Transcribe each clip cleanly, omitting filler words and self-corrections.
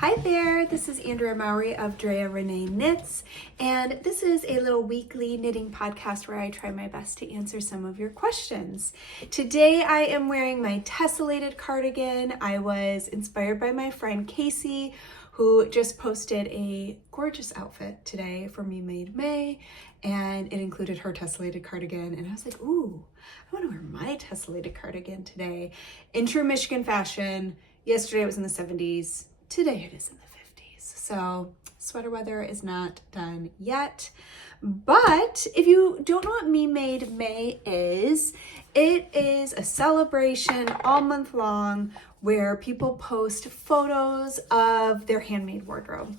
Hi there, this is Andrea Mowry of Andrea Renee Knits, and this is a little weekly knitting podcast where I try my best to answer some of your questions. Today I am wearing my tessellated cardigan. I was inspired by my friend Casey, who just posted a gorgeous outfit today for Me Made May, and it included her tessellated cardigan, and I was like, ooh, I want to wear my tessellated cardigan today. In true Michigan fashion, yesterday it was in the 70s. Today it is in the 50s, so sweater weather is not done yet. But if you don't know what Me Made May is, it is a celebration all month long where people post photos of their handmade wardrobe.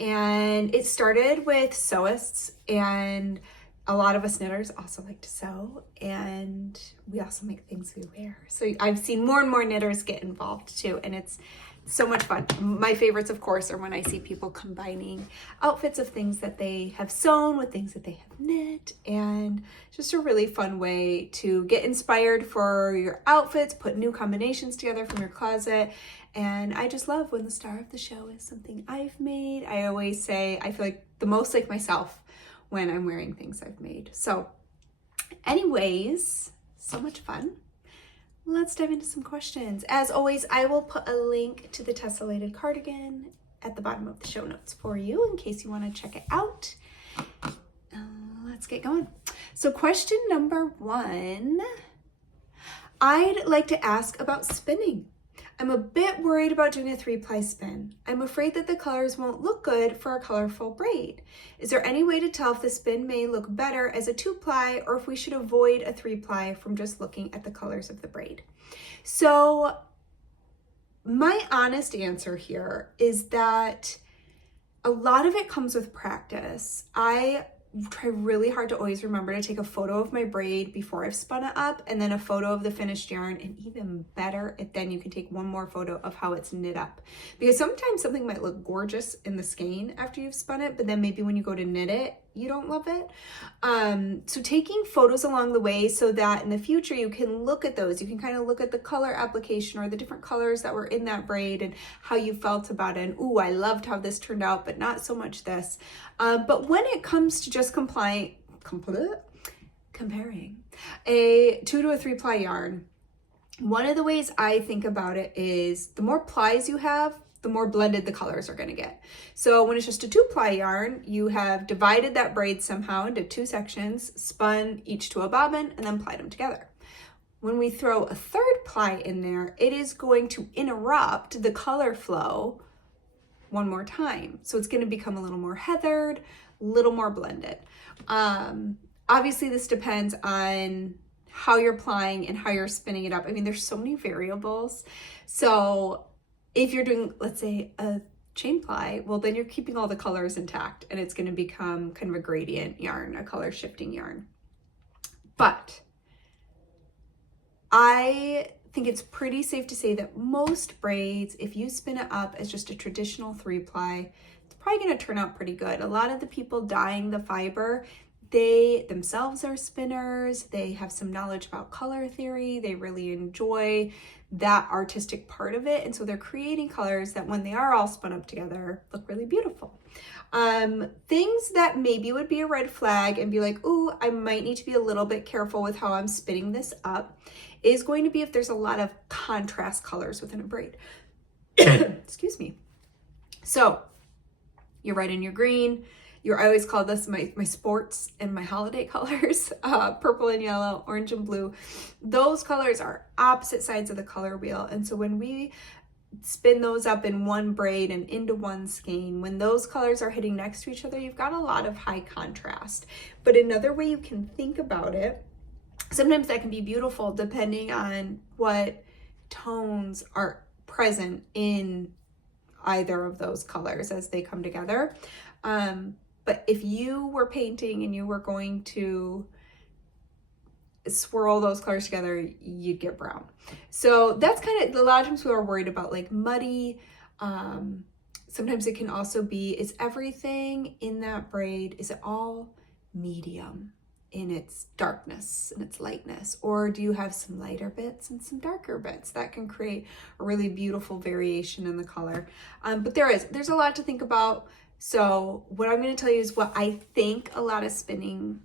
And it started with sewists, and a lot of us knitters also like to sew, and we also make things we wear. So I've seen more and more knitters get involved too, and it's so much fun. My favorites, of course, are when I see people combining outfits of things that they have sewn with things that they have knit, and just a really fun way to get inspired for your outfits, put new combinations together from your closet. And I just love when the star of the show is something I've made. I always say I feel like the most like myself when I'm wearing things I've made. So anyways, so much fun. Let's dive into some questions. As always, I will put a link to the tessellated cardigan at the bottom of the show notes for you in case you want to check it out. Let's get going. So question number 1, I'd like to ask about spinning. I'm a bit worried about doing a 3-ply spin. I'm afraid that the colors won't look good for a colorful braid. Is there any way to tell if the spin may look better as a 2-ply or if we should avoid a 3-ply from just looking at the colors of the braid? So my honest answer here is that a lot of it comes with practice. I try really hard to always remember to take a photo of my braid before I've spun it up, and then a photo of the finished yarn, and even better, then you can take one more photo of how it's knit up. Because sometimes something might look gorgeous in the skein after you've spun it, but then maybe when you go to knit it, you don't love it. So taking photos along the way so that in the future you can look at those. You can kind of look at the color application or the different colors that were in that braid and how you felt about it. And ooh, I loved how this turned out, but not so much this. But when it comes to just comparing a 2 to a 3-ply yarn, one of the ways I think about it is the more plies you have, the more blended the colors are going to get. So when it's just a 2-ply yarn, you have divided that braid somehow into 2 sections, spun each to a bobbin, and then plied them together. When we throw a 3rd ply in there, it is going to interrupt the color flow one more time. So it's going to become a little more heathered, a little more blended. Obviously, this depends on how you're plying and how you're spinning it up. I mean, there's so many variables. So if you're doing, let's say, a chain ply, well, then you're keeping all the colors intact and it's going to become kind of a gradient yarn, a color shifting yarn. But I think it's pretty safe to say that most braids, if you spin it up as just a traditional 3-ply, it's probably going to turn out pretty good. A lot of the people dyeing the fiber, they themselves are spinners. They have some knowledge about color theory. They really enjoy that artistic part of it. And so they're creating colors that when they are all spun up together, look really beautiful. Things that maybe would be a red flag and be like, ooh, I might need to be a little bit careful with how I'm spinning this up, is going to be if there's a lot of contrast colors within a braid. Excuse me. So you're red and you're green. I always call this my sports and my holiday colors, purple and yellow, orange and blue. Those colors are opposite sides of the color wheel. And so when we spin those up in one braid and into one skein, when those colors are hitting next to each other, you've got a lot of high contrast. But another way you can think about it, sometimes that can be beautiful depending on what tones are present in either of those colors as they come together. But if you were painting and you were going to swirl those colors together, you'd get brown. So that's kind of, a lot of times we are worried about like muddy. Sometimes it can also be, is everything in that braid, is it all medium? in its darkness and its lightness? Or do you have some lighter bits and some darker bits? That can create a really beautiful variation in the color. But there's a lot to think about. So what I'm going to tell you is what I think a lot of spinning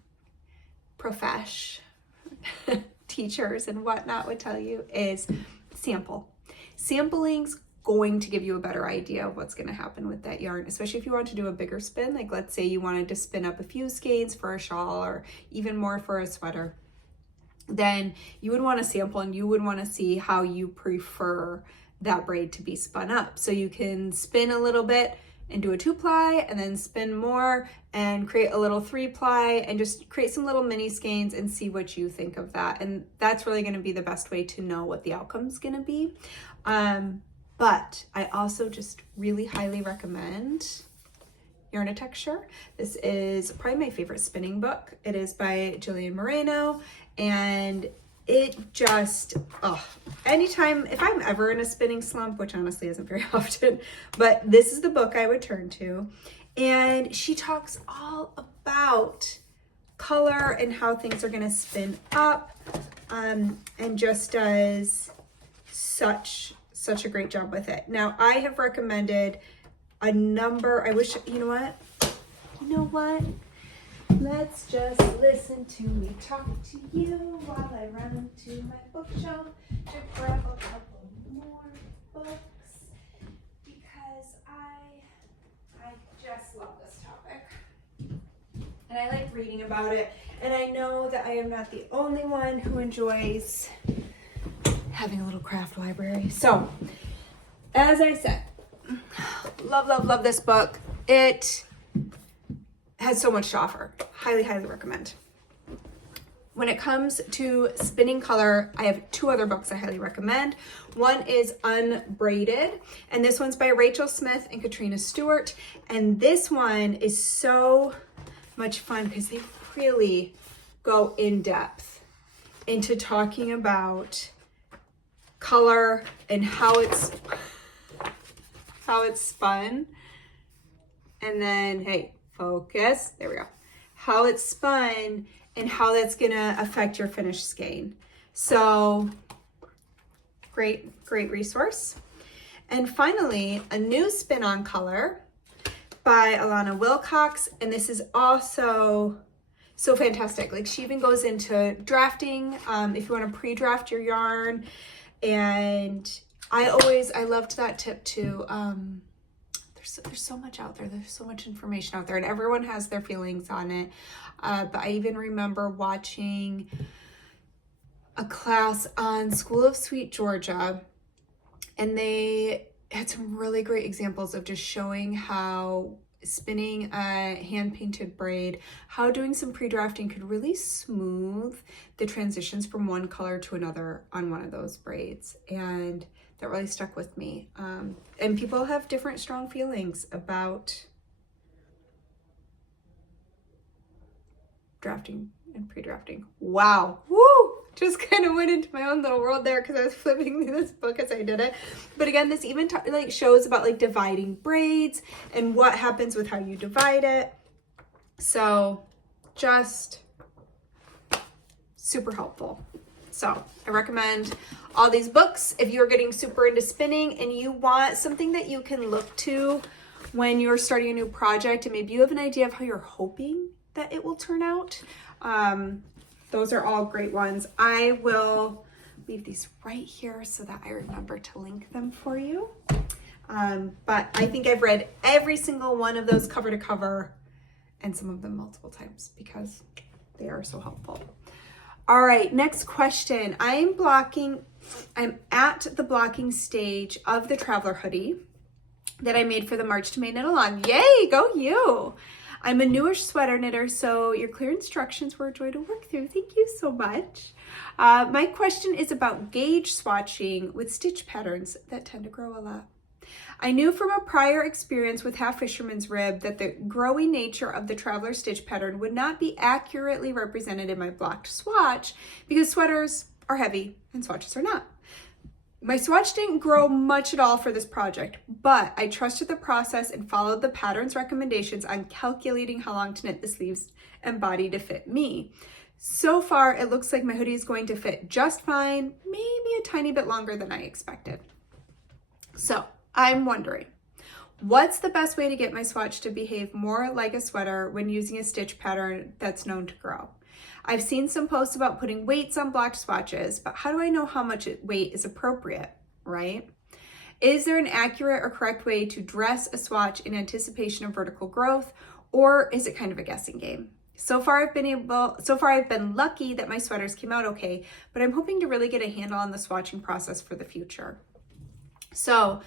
teachers and whatnot would tell you is sample. Sampling's going to give you a better idea of what's going to happen with that yarn, especially if you want to do a bigger spin. Like let's say you wanted to spin up a few skeins for a shawl or even more for a sweater, then you would want to sample and you would want to see how you prefer that braid to be spun up. So you can spin a little bit and do a 2-ply and then spin more and create a little 3-ply and just create some little mini skeins and see what you think of that. And that's really going to be the best way to know what the outcome's going to be. But I also just really highly recommend Yarn a Texture. This is probably my favorite spinning book. It is by Jillian Moreno, and it just, anytime, if I'm ever in a spinning slump, which honestly isn't very often, but this is the book I would turn to. And she talks all about color and how things are gonna spin up, and just does such a great job with it. Now, I have recommended a number, you know what? Let's just listen to me talk to you while I run to my bookshelf to grab a couple more books, because I just love this topic. And I like reading about it. And I know that I am not the only one who enjoys having a little craft library. So, as I said, love this book. It has so much to offer. Highly recommend. When it comes to spinning color, I have 2 other books I highly recommend. One is Unbraided, and this one's by Rachel Smith and Katrina Stewart. And this one is so much fun because they really go in depth into talking about color and how it's spun. And then, hey, focus, there we go. How it's spun and how that's gonna affect your finished skein. So great resource. And finally, a new spin on color by Alana Wilcox. And this is also so fantastic. Like, she even goes into drafting, if you want to pre-draft your yarn. And I loved that tip too. There's so much out there. There's so much information out there, and everyone has their feelings on it. But I even remember watching a class on School of Sweet Georgia, and they had some really great examples of just showing how spinning a hand-painted braid, how doing some pre-drafting could really smooth the transitions from one color to another on one of those braids. And that really stuck with me. And people have different strong feelings about drafting and pre-drafting. Wow. Woo! Just kind of went into my own little world there because I was flipping through this book as I did it. But again, this even shows about like dividing braids and what happens with how you divide it. So just super helpful. So I recommend all these books if you're getting super into spinning and you want something that you can look to when you're starting a new project, and maybe you have an idea of how you're hoping that it will turn out. Those are all great ones. I will leave these right here so that I remember to link them for you. But I think I've read every single one of those cover to cover, and some of them multiple times because they are so helpful. All right, next question. I'm at the blocking stage of the Traveler hoodie that I made for the March to May knit along. Yay, go you! I'm a newish sweater knitter, so your clear instructions were a joy to work through. Thank you so much. My question is about gauge swatching with stitch patterns that tend to grow a lot. I knew from a prior experience with Half Fisherman's Rib that the growing nature of the Traveler stitch pattern would not be accurately represented in my blocked swatch because sweaters are heavy and swatches are not. My swatch didn't grow much at all for this project, but I trusted the process and followed the pattern's recommendations on calculating how long to knit the sleeves and body to fit me. So far, it looks like my hoodie is going to fit just fine, maybe a tiny bit longer than I expected. So I'm wondering, what's the best way to get my swatch to behave more like a sweater when using a stitch pattern that's known to grow? I've seen some posts about putting weights on blocked swatches, but how do I know how much weight is appropriate, right? Is there an accurate or correct way to dress a swatch in anticipation of vertical growth, or is it kind of a guessing game? So far I've been lucky that my sweaters came out okay, but I'm hoping to really get a handle on the swatching process for the future. So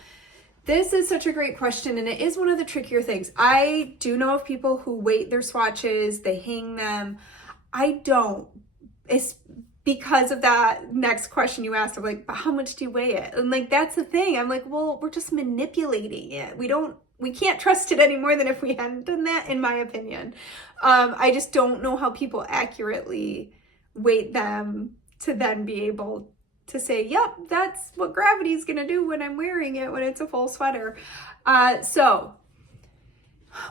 this is such a great question, and it is one of the trickier things. I do know of people who weight their swatches, they hang them. I don't. It's because of that next question you asked of like, but how much do you weigh it? And like, that's the thing. I'm like, well, we're just manipulating it. We can't trust it any more than if we hadn't done that, in my opinion. I just don't know how people accurately weight them to then be able to say, yep, that's what gravity is going to do when I'm wearing it, when it's a full sweater. So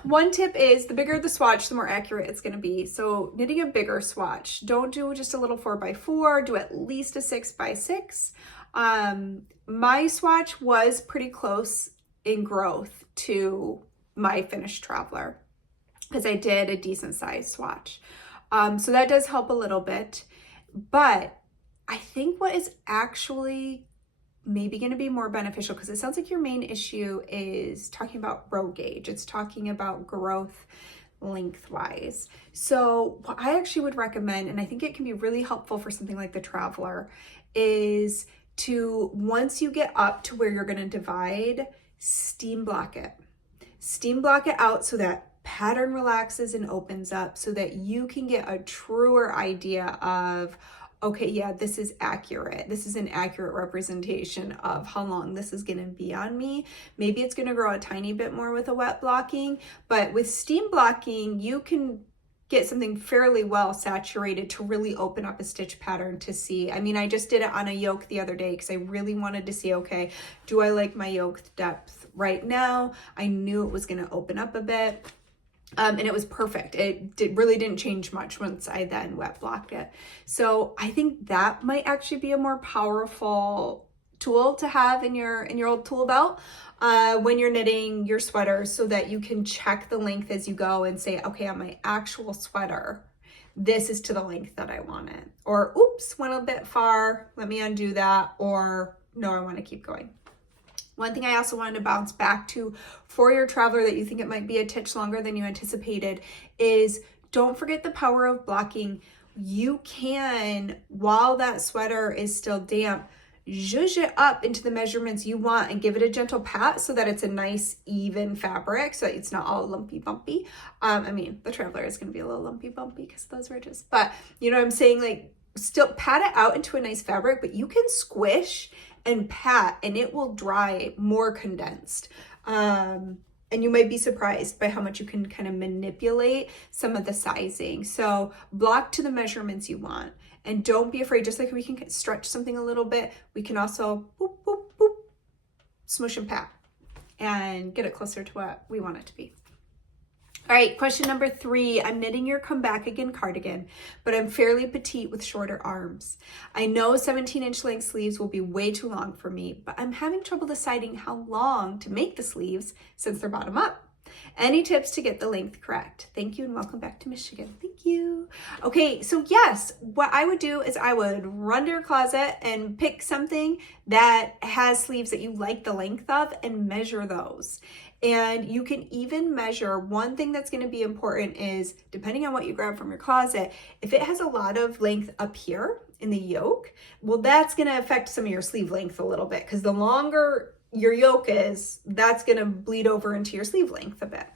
one tip is the bigger the swatch, the more accurate it's going to be. So knitting a bigger swatch, don't do just a little 4x4, do at least a 6x6. My swatch was pretty close in growth to my finished traveler because I did a decent sized swatch. So that does help a little bit, but I think what is actually maybe going to be more beneficial, because it sounds like your main issue is talking about row gauge. It's talking about growth lengthwise. So what I actually would recommend, and I think it can be really helpful for something like the Traveler, is to, once you get up to where you're going to divide, steam block it. Steam block it out so that pattern relaxes and opens up so that you can get a truer idea of, okay, yeah, this is accurate. This is an accurate representation of how long this is going to be on me. Maybe it's going to grow a tiny bit more with a wet blocking, but with steam blocking, you can get something fairly well saturated to really open up a stitch pattern to see. I mean, I just did it on a yoke the other day because I really wanted to see, okay, do I like my yoke depth right now? I knew it was going to open up a bit. And it was perfect. It really didn't change much once I then wet blocked it. So I think that might actually be a more powerful tool to have in your old tool belt when you're knitting your sweaters, so that you can check the length as you go and say, okay, on my actual sweater, this is to the length that I want it. Or, oops, went a bit far, let me undo that. Or, no, I want to keep going. One thing I also wanted to bounce back to for your Traveler that you think it might be a titch longer than you anticipated is, don't forget the power of blocking. You can, while that sweater is still damp, zhuzh it up into the measurements you want and give it a gentle pat so that it's a nice even fabric, so that it's not all lumpy bumpy. I mean, the Traveler is going to be a little lumpy bumpy because of those ridges, but you know what I'm saying? Like, still pat it out into a nice fabric, but you can squish and pat and it will dry more condensed. And you might be surprised by how much you can kind of manipulate some of the sizing. So block to the measurements you want, and don't be afraid. Just like we can stretch something a little bit, we can also boop, boop, boop, smush and pat and get it closer to what we want it to be. All right, question number 3. I'm knitting your Come Back Again cardigan, but I'm fairly petite with shorter arms. I know 17-inch length sleeves will be way too long for me, but I'm having trouble deciding how long to make the sleeves since they're bottom up. Any tips to get the length correct? Thank you, and welcome back to Michigan. Thank you. Okay, so yes, what I would do is I would run to your closet and pick something that has sleeves that you like the length of and measure those. And you can even measure, one thing that's going to be important is, depending on what you grab from your closet, if it has a lot of length up here in the yoke, well, that's going to affect some of your sleeve length a little bit, because the longer your yoke is, that's going to bleed over into your sleeve length a bit.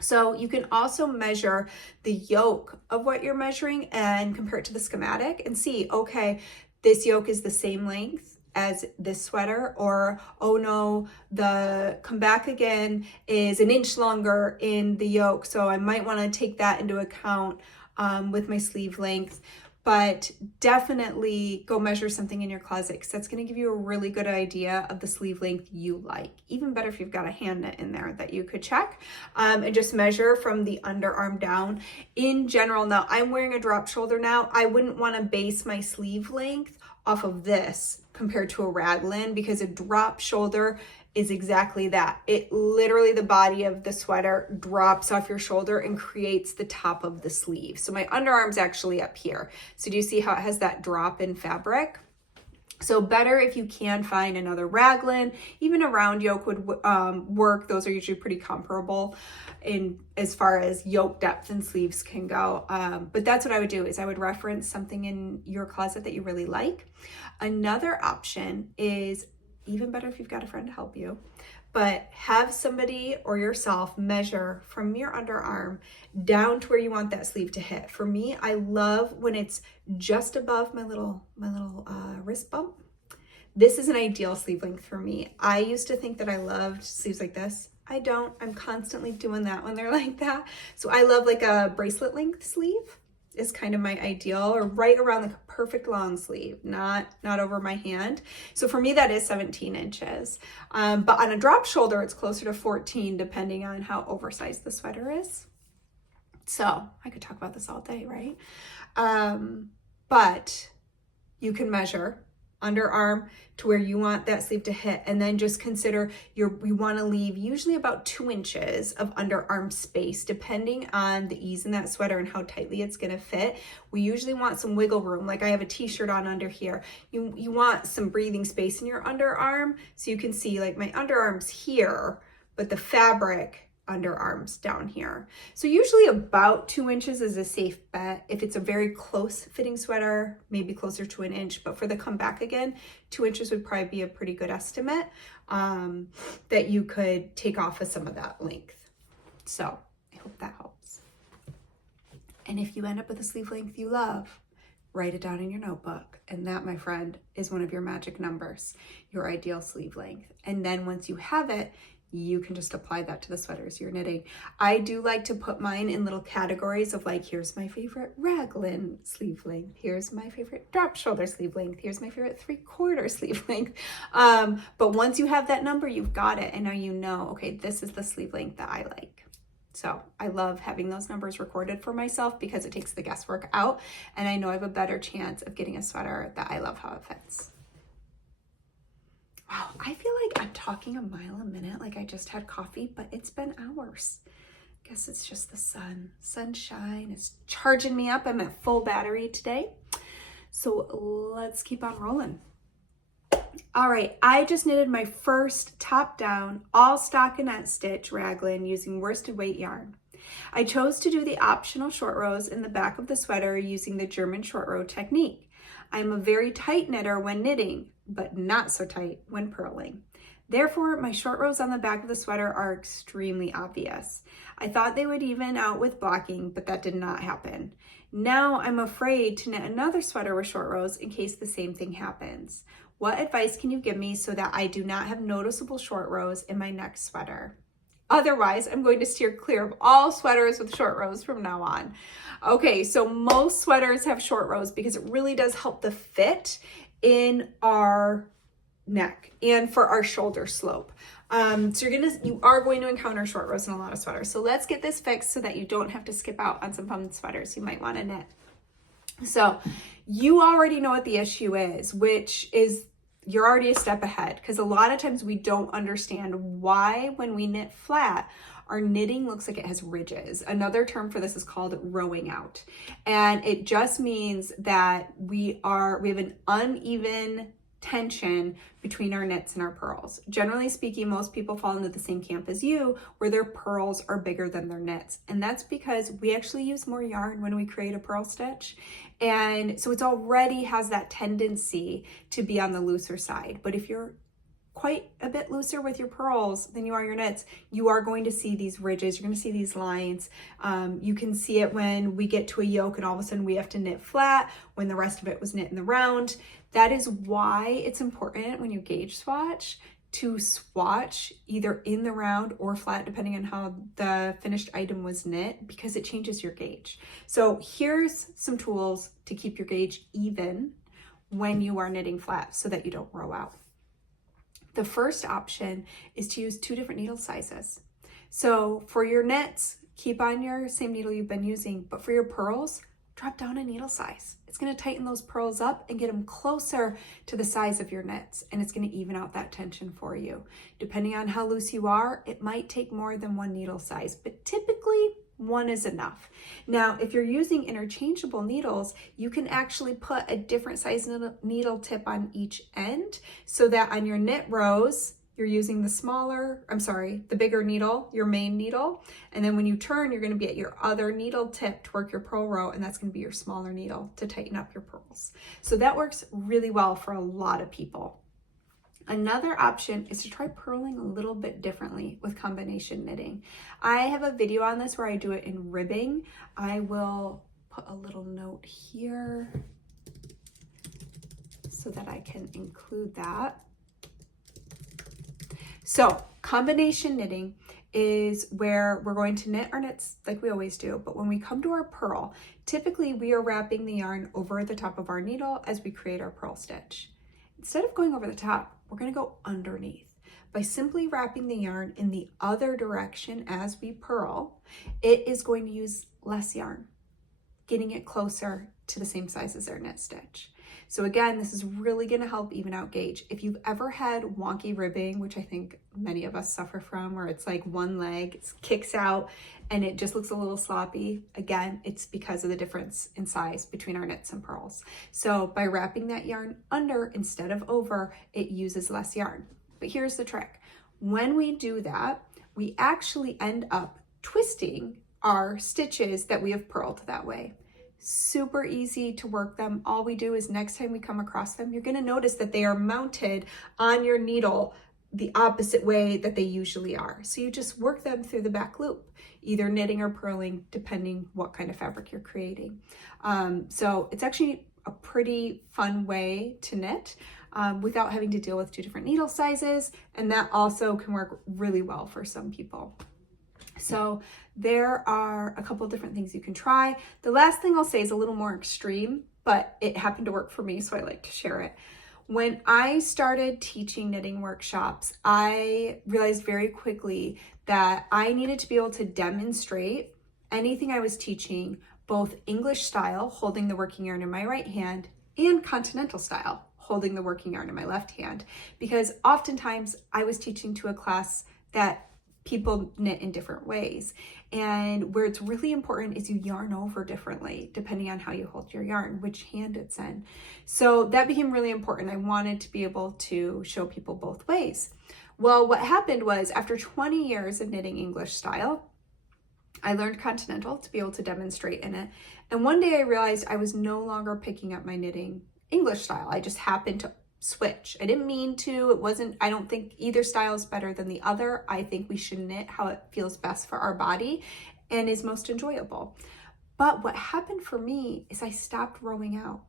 So you can also measure the yoke of what you're measuring and compare it to the schematic and see, okay, this yoke is the same length as this sweater, or oh no, the Come Back Again is an inch longer in the yoke, so I might want to take that into account with my sleeve length. but definitely go measure something in your closet because that's going to give you a really good idea of the sleeve length you like. Even better if you've got a hand knit in there that you could check, and just measure from the underarm down. In general, now I'm wearing a drop shoulder now. I wouldn't want to base my sleeve length off of this compared to a raglan, because a drop shoulder is exactly that. It literally, the body of the sweater drops off your shoulder and creates the top of the sleeve. So my underarm's actually up here. So do you see how it has that drop in fabric? So better if you can find another raglan. Even a round yoke would work. Those are usually pretty comparable in as far as yoke depth and sleeves can go. But that's what I would do, is I would reference something in your closet that you really like. Another option is, even better if you've got a friend to help you, but have somebody or yourself measure from your underarm down to where you want that sleeve to hit. For me, I love when it's just above my little wrist bump. This is an ideal sleeve length for me. I used to think that I loved sleeves like this. I don't. I'm constantly doing that when they're like that. So I love like a bracelet length sleeve is kind of my ideal, or right around like a perfect long sleeve, not over my hand. So for me, that is 17 inches. But on a drop shoulder, it's closer to 14, depending on how oversized the sweater is. So I could talk about this all day, right? But you can measure underarm to where you want that sleeve to hit, and then just consider you want to leave usually about 2 inches of underarm space, depending on the ease in that sweater and how tightly it's going to fit. We usually want some wiggle room. Like I have a t-shirt on under here. You want some breathing space in your underarm, so you can see like my underarm's here, but the fabric underarms down here. So usually about 2 inches is a safe bet. If it's a very close fitting sweater, maybe closer to 1 inch, but for the comeback again, 2 inches would probably be a pretty good estimate that you could take off of some of that length. So I hope that helps. And if you end up with a sleeve length you love, write it down in your notebook. And that, my friend, is one of your magic numbers, your ideal sleeve length. And then once you have it, you can just apply that to the sweaters you're knitting. I do like to put mine in little categories of like, here's my favorite raglan sleeve length, here's my favorite drop shoulder sleeve length, here's my favorite 3/4 sleeve length. But once you have that number, you've got it, and now you know, okay, this is the sleeve length that I like. So I love having those numbers recorded for myself because it takes the guesswork out, and I know I have a better chance of getting a sweater that I love how it fits. Wow, I feel like I'm talking a mile a minute, like I just had coffee, but it's been hours. Guess it's just the sunshine is charging me up. I'm at full battery today. So let's keep on rolling. All right, I just knitted my first top down all stockinette stitch raglan using worsted weight yarn. I chose to do the optional short rows in the back of the sweater using the German short row technique. I'm a very tight knitter when knitting, but not so tight when purling. Therefore, my short rows on the back of the sweater are extremely obvious. I thought they would even out with blocking, but that did not happen. Now I'm afraid to knit another sweater with short rows in case the same thing happens. What advice can you give me so that I do not have noticeable short rows in my next sweater? Otherwise, I'm going to steer clear of all sweaters with short rows from now on. Okay, so most sweaters have short rows because it really does help the fit in our neck and for our shoulder slope. So you are going to encounter short rows in a lot of sweaters. So let's get this fixed so that you don't have to skip out on some fun sweaters you might want to knit. So you already know what the issue is, which is you're already a step ahead, because a lot of times we don't understand why when we knit flat, our knitting looks like it has ridges. Another term for this is called rowing out. And it just means that we have an uneven tension between our knits and our purls. Generally speaking, most people fall into the same camp as you, where their purls are bigger than their knits. And that's because we actually use more yarn when we create a purl stitch. And so it already has that tendency to be on the looser side. But if you're quite a bit looser with your purls than you are your knits, you are going to see these ridges, you're going to see these lines. You can see it when we get to a yoke and all of a sudden we have to knit flat when the rest of it was knit in the round. That is why it's important when you gauge swatch to swatch either in the round or flat, depending on how the finished item was knit, because it changes your gauge. So here's some tools to keep your gauge even when you are knitting flat so that you don't row out. The first option is to use 2 different needle sizes. So for your knits, keep on your same needle you've been using, but for your purls, drop down a needle size. It's going to tighten those purls up and get them closer to the size of your knits, and it's going to even out that tension for you. Depending on how loose you are, it might take more than 1 needle size, but typically 1 is enough. Now, if you're using interchangeable needles, you can actually put a different size needle tip on each end so that on your knit rows, you're using the bigger needle, your main needle. And then when you turn, you're going to be at your other needle tip to work your purl row, and that's going to be your smaller needle to tighten up your purls. So that works really well for a lot of people. Another option is to try purling a little bit differently with combination knitting. I have a video on this where I do it in ribbing. I will put a little note here so that I can include that. So combination knitting is where we're going to knit our knits like we always do, but when we come to our purl, typically we are wrapping the yarn over the top of our needle as we create our purl stitch. Instead of going over the top, we're going to go underneath. By simply wrapping the yarn in the other direction as we purl, it is going to use less yarn, getting it closer to the same size as our knit stitch. So again, this is really going to help even out gauge. If you've ever had wonky ribbing, which I think many of us suffer from, where it's like one leg kicks out and it just looks a little sloppy, again, it's because of the difference in size between our knits and purls. So by wrapping that yarn under instead of over, it uses less yarn. But here's the trick. When we do that, we actually end up twisting our stitches that we have purled that way. Super easy to work them. All we do is next time we come across them, you're going to notice that they are mounted on your needle the opposite way that they usually are. So you just work them through the back loop, either knitting or purling, depending what kind of fabric you're creating. So it's actually a pretty fun way to knit without having to deal with 2 different needle sizes. And that also can work really well for some people. So there are a couple of different things you can try. The last thing I'll say is a little more extreme, but it happened to work for me, so I like to share it. When I started teaching knitting workshops, I realized very quickly that I needed to be able to demonstrate anything I was teaching, both English style, holding the working yarn in my right hand, and continental style, holding the working yarn in my left hand, because oftentimes I was teaching to a class that people knit in different ways. And where it's really important is you yarn over differently, depending on how you hold your yarn, which hand it's in. So that became really important. I wanted to be able to show people both ways. Well, what happened was after 20 years of knitting English style, I learned continental to be able to demonstrate in it. And one day I realized I was no longer picking up my knitting English style. I just happened to switch. I didn't mean to. I don't think either style is better than the other. I think we should knit how it feels best for our body and is most enjoyable. But what happened for me is I stopped rowing out.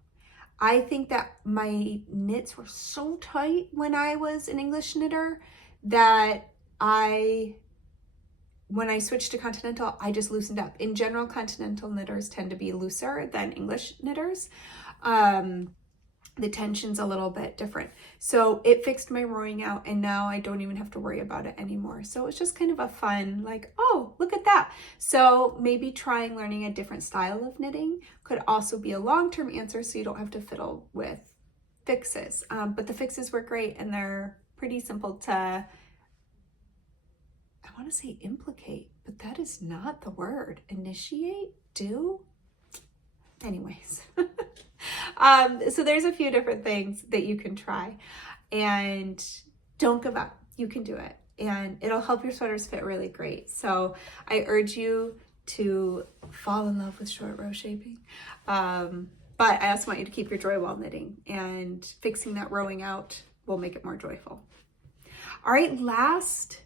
I think that my knits were so tight when I was an English knitter that when I switched to continental, I just loosened up. In general, continental knitters tend to be looser than English knitters. The tension's a little bit different. So it fixed my rowing out, and now I don't even have to worry about it anymore. So it's just kind of a fun, like, oh, look at that. So maybe trying learning a different style of knitting could also be a long-term answer, so you don't have to fiddle with fixes. But the fixes work great, and they're pretty simple to, I want to say implicate, but that is not the word. Initiate? Do? Anyways. So there's a few different things that you can try, and don't give up. You can do it, and it'll help your sweaters fit really great. So I urge you to fall in love with short row shaping. But I also want you to keep your joy while knitting, and fixing that rowing out will make it more joyful. All right, last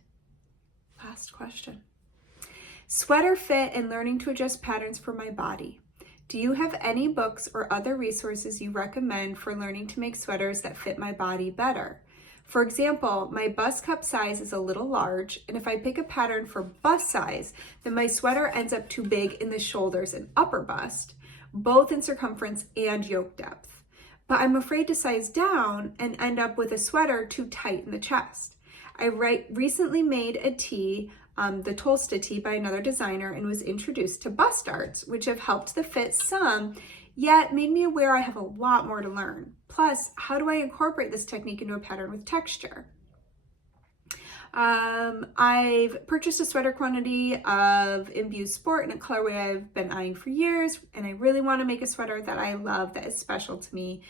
question. Sweater fit and learning to adjust patterns for my body. Do you have any books or other resources you recommend for learning to make sweaters that fit my body better? For example, my bust cup size is a little large, and if I pick a pattern for bust size, then my sweater ends up too big in the shoulders and upper bust, both in circumference and yoke depth. But I'm afraid to size down and end up with a sweater too tight in the chest. I recently made a tee, the Tolsta tee by another designer, and was introduced to bust darts, which have helped the fit some, yet made me aware I have a lot more to learn. Plus, how do I incorporate this technique into a pattern with texture? I've purchased a sweater quantity of Imbue Sport in a colorway I've been eyeing for years, and I really want to make a sweater that I love, that is special to me,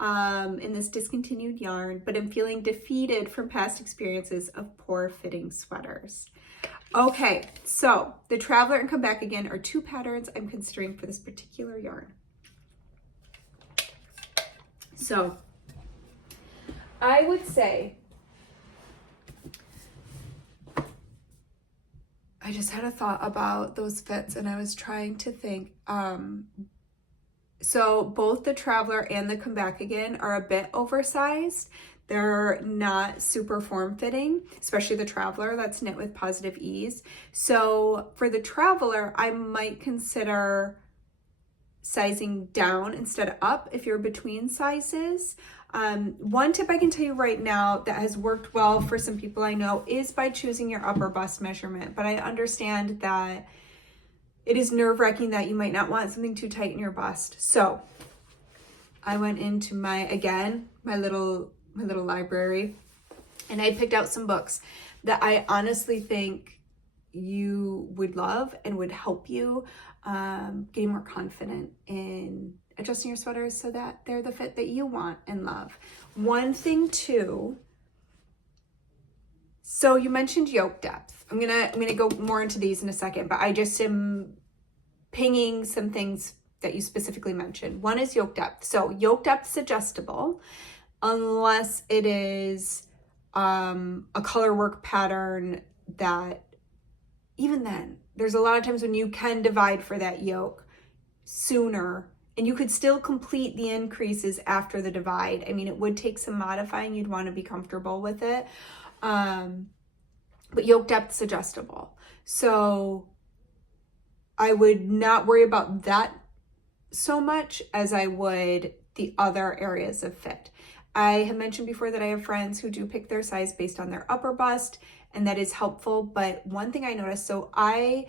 in this discontinued yarn, but I'm feeling defeated from past experiences of poor fitting sweaters. Okay, so the Traveler and Come Back Again are two patterns I'm considering for this particular yarn. So I would say, I just had a thought about those fits and I was trying to think, so both the Traveler and the Come Back Again are a bit oversized. They're not super form-fitting, especially the Traveler that's knit with Positive Ease. So for the Traveler, I might consider sizing down instead of up if you're between sizes. One tip I can tell you right now that has worked well for some people I know is by choosing your upper bust measurement, but I understand that it is nerve-wracking that you might not want something too tight in your bust. So I went into my little library, and I picked out some books that I honestly think you would love and would help you getting more confident in adjusting your sweaters so that they're the fit that you want and love. One thing too, so you mentioned yoke depth. I'm gonna go more into these in a second, but I just am pinging some things that you specifically mentioned. One is yoke depth. So yoke depth is adjustable unless it is a color work pattern that, even then, there's a lot of times when you can divide for that yoke sooner, and you could still complete the increases after the divide. I mean, it would take some modifying. You'd want to be comfortable with it. But yoke depth is adjustable. So I would not worry about that so much as I would the other areas of fit. I have mentioned before that I have friends who do pick their size based on their upper bust, and that is helpful. But one thing I noticed, so I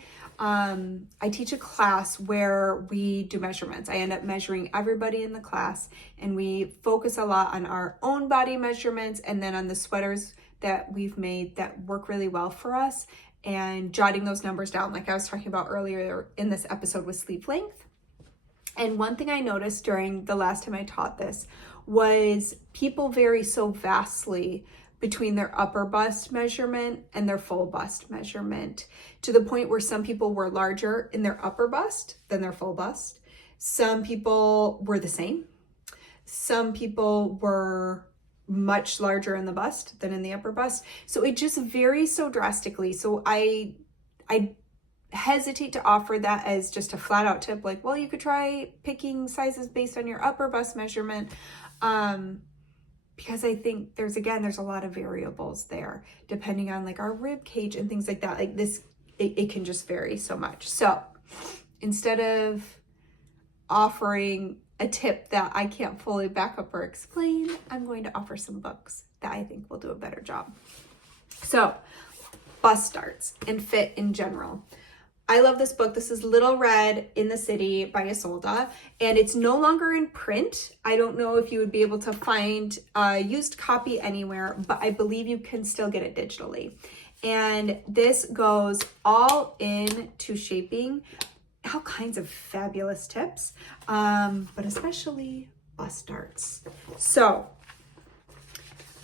teach a class where we do measurements. I end up measuring everybody in the class, and we focus a lot on our own body measurements and then on the sweaters that we've made that work really well for us, and jotting those numbers down like I was talking about earlier in this episode with sleeve length. And one thing I noticed during the last time I taught this was people vary so vastly between their upper bust measurement and their full bust measurement, to the point where some people were larger in their upper bust than their full bust. Some people were the same. Some people were much larger in the bust than in the upper bust. So it just varies so drastically. So I hesitate to offer that as just a flat out tip, like, well, you could try picking sizes based on your upper bust measurement. Because I think there's a lot of variables there, depending on like our rib cage and things like that. Like this, it can just vary so much. So instead of offering a tip that I can't fully back up or explain, I'm going to offer some books that I think will do a better job. So bust starts and fit in general. I love this book. This is Little Red in the City by Isolde, and it's no longer in print. I don't know if you would be able to find a used copy anywhere, but I believe you can still get it digitally. And this goes all into shaping all kinds of fabulous tips, but especially bust starts. So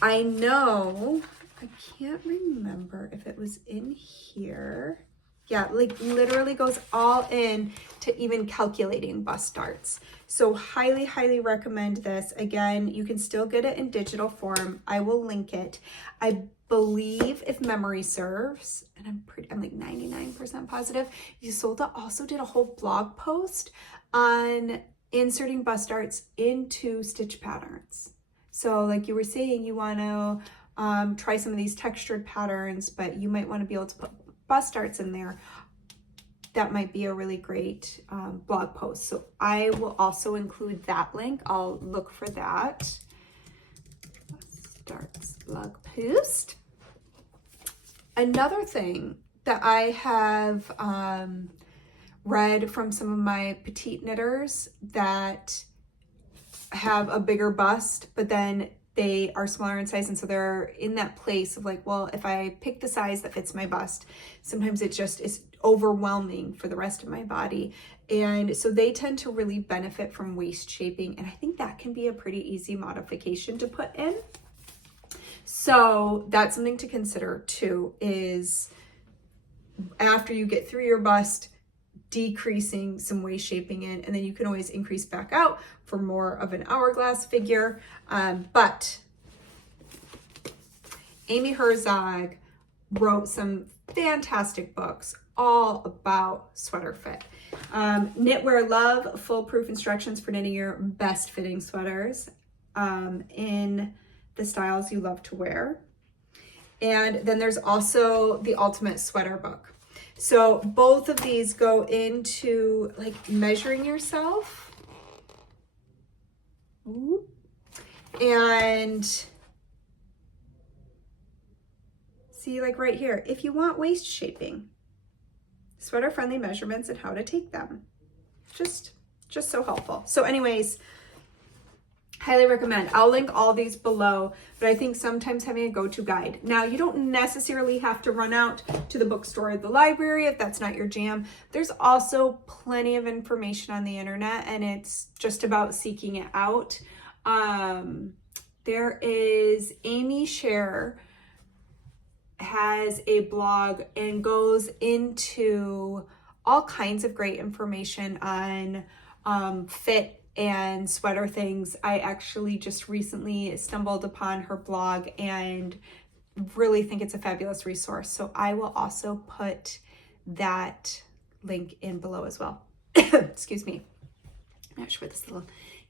I know, I can't remember if it was in here. Yeah, like literally goes all in to even calculating bust starts. So highly, highly recommend this. Again, you can still get it in digital form. I will link it. I believe, if memory serves, and I'm like 99% positive, Isolde also did a whole blog post on inserting bust starts into stitch patterns. So like you were saying, you want to try some of these textured patterns, but you might want to be able to put bust darts in there. That might be a really great blog post. So I will also include that link. I'll look for that. Bust darts blog post. Another thing that I have read from some of my petite knitters that have a bigger bust, but then they are smaller in size, and so they're in that place of like, well, if I pick the size that fits my bust, sometimes it just is overwhelming for the rest of my body. And so they tend to really benefit from waist shaping, and I think that can be a pretty easy modification to put in. So that's something to consider too, is after you get through your bust, decreasing some waist shaping in, and then you can always increase back out for more of an hourglass figure. But Amy Herzog wrote some fantastic books all about sweater fit. Knitwear Love, foolproof instructions for knitting your best fitting sweaters in the styles you love to wear. And then there's also the Ultimate Sweater book. So both of these go into like measuring yourself. Ooh. And see, like right here, if you want waist shaping, sweater friendly measurements and how to take them. Just so helpful. So anyways, highly recommend. I'll link all these below, but I think sometimes having a go-to guide. Now, you don't necessarily have to run out to the bookstore or the library if that's not your jam. There's also plenty of information on the internet, and it's just about seeking it out. There is Amy Scher has a blog and goes into all kinds of great information on fit and sweater things. I actually just recently stumbled upon her blog and really think it's a fabulous resource. So I will also put that link in below as well. Excuse me. I'm not sure what this little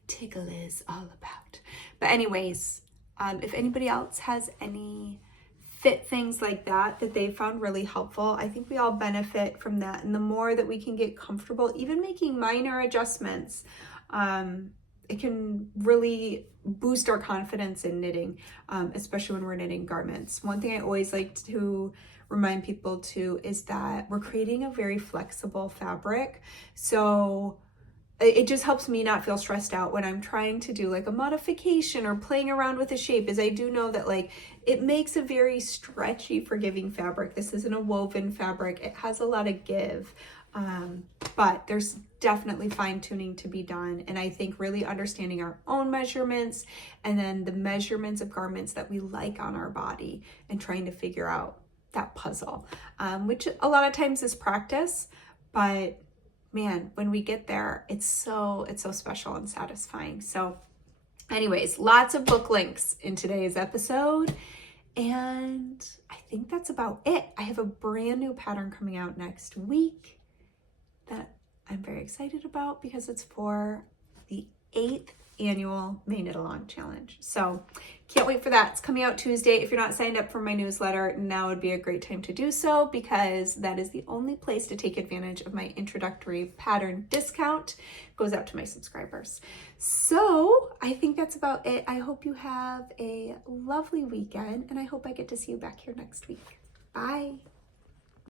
tickle is all about. But anyways, if anybody else has any fit things like that they found really helpful, I think we all benefit from that. And the more that we can get comfortable, even making minor adjustments, it can really boost our confidence in knitting, especially when we're knitting garments. One thing I always like to remind people too is that we're creating a very flexible fabric. So it just helps me not feel stressed out when I'm trying to do like a modification or playing around with a shape, as I do know that like it makes a very stretchy, forgiving fabric. This isn't a woven fabric. It has a lot of give. But there's definitely fine tuning to be done. And I think really understanding our own measurements and then the measurements of garments that we like on our body and trying to figure out that puzzle, which a lot of times is practice, but man, when we get there, it's so special and satisfying. So anyways, lots of book links in today's episode. And I think that's about it. I have a brand new pattern coming out next week that I'm very excited about because it's for the 8th annual May Knit Along Challenge. So can't wait for that. It's coming out Tuesday. If you're not signed up for my newsletter, now would be a great time to do so because that is the only place to take advantage of my introductory pattern discount. It goes out to my subscribers. So I think that's about it. I hope you have a lovely weekend and I hope I get to see you back here next week. Bye.